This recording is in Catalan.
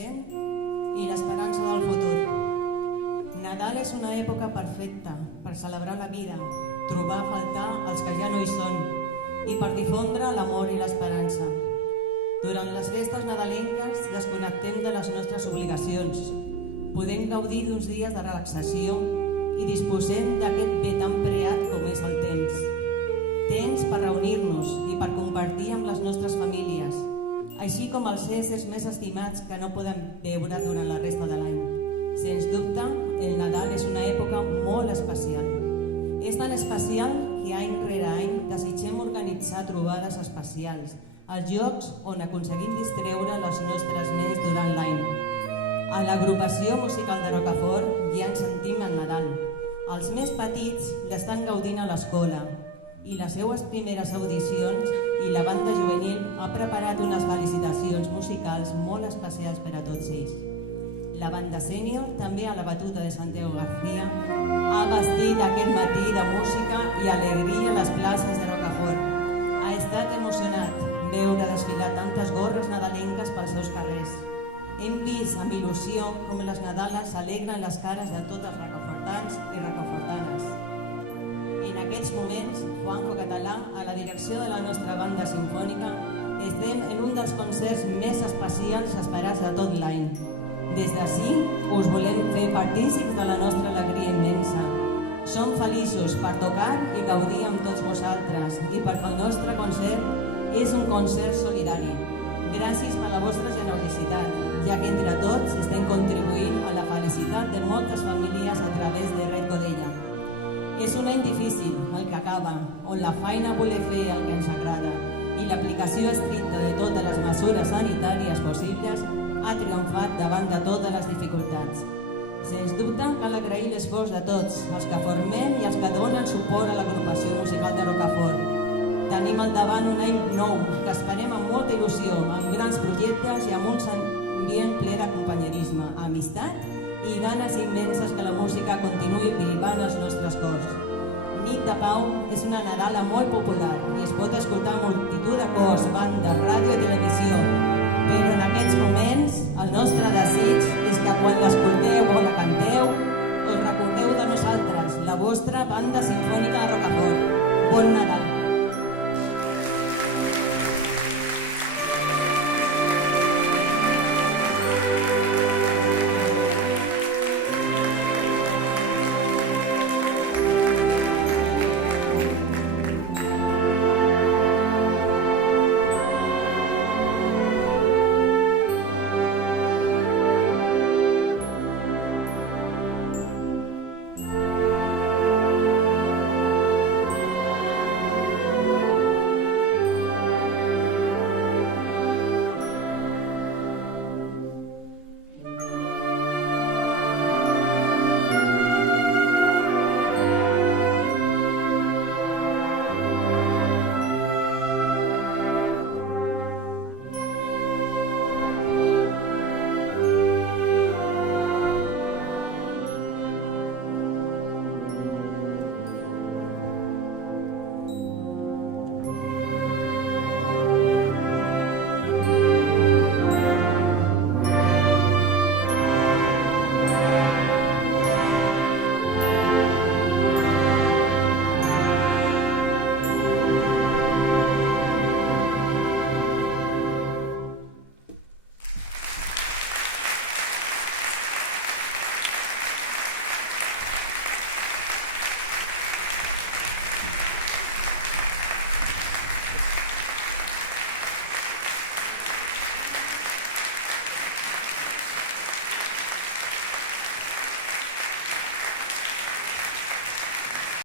present i l'esperança del futur. Nadal és una època perfecta per celebrar la vida, trobar a faltar els que ja no hi són i per difondre l'amor i l'esperança. Durant les festes nadalenques desconnectem de les nostres obligacions, podem gaudir d'uns dies de relaxació i disposem d'aquest bé tan preat com és el temps. Temps per reunir-nos i per compartir amb les nostres famílies, així com els éssers més estimats que no podem veure durant la resta de l'any. Sens dubte, el Nadal és una època molt especial. És tan especial que any rere any desitgem organitzar trobades especials, als llocs on aconseguim distreure les nostres ments durant l'any. A l'agrupació musical de Rocafort ja ens sentim al Nadal. Els més petits l'estan gaudint a l'escola i les seues primeres audicions i la banda juvenil ha preparat unes felicitacions musicals molt especials per a tots ells. La banda sènior, també a la batuta de Santiago García, ha vestit aquest matí de música i alegria a les places de Rocafort. Ha estat emocionat veure desfilar tantes gorres nadalenques pels seus carrers. Hem vist amb il·lusió com les Nadales alegren les cares de tots els rocafortans i rocafortanes. En aquests moments, Juanjo Català, a la direcció de la nostra banda sinfònica, estem en un dels concerts més especials esperats de tot l'any. Des d'ací us volem fer partícips de la nostra alegria immensa. Som feliços per tocar i gaudir amb tots vosaltres i perquè el nostre concert és un concert solidari. Gràcies per la vostra generositat, ja que entre tots estem contribuint a la felicitat de moltes famílies a través de Red Godella. És un any difícil, el que acaba, on la feina voler fer el que ens agrada i l'aplicació estricta de totes les mesures sanitàries possibles ha triomfat davant de totes les dificultats. Sens dubte, cal agrair l'esforç de tots, els que formem i els que donen suport a l'agrupació musical de Rocafort. Tenim al davant un any nou, que esperem amb molta il·lusió, amb grans projectes i amb un ambient ple de companyerisme, amistat i ganes immenses que la música continuï vivant als nostres cors. Nit de Pau és una Nadala molt popular i es pot escoltar multitud de cors, bandes, ràdio i televisió. Però en aquests moments el nostre desig és que quan l'escolteu o la canteu us recordeu de nosaltres, la vostra banda sinfònica de Rocafort. Bon Nadal!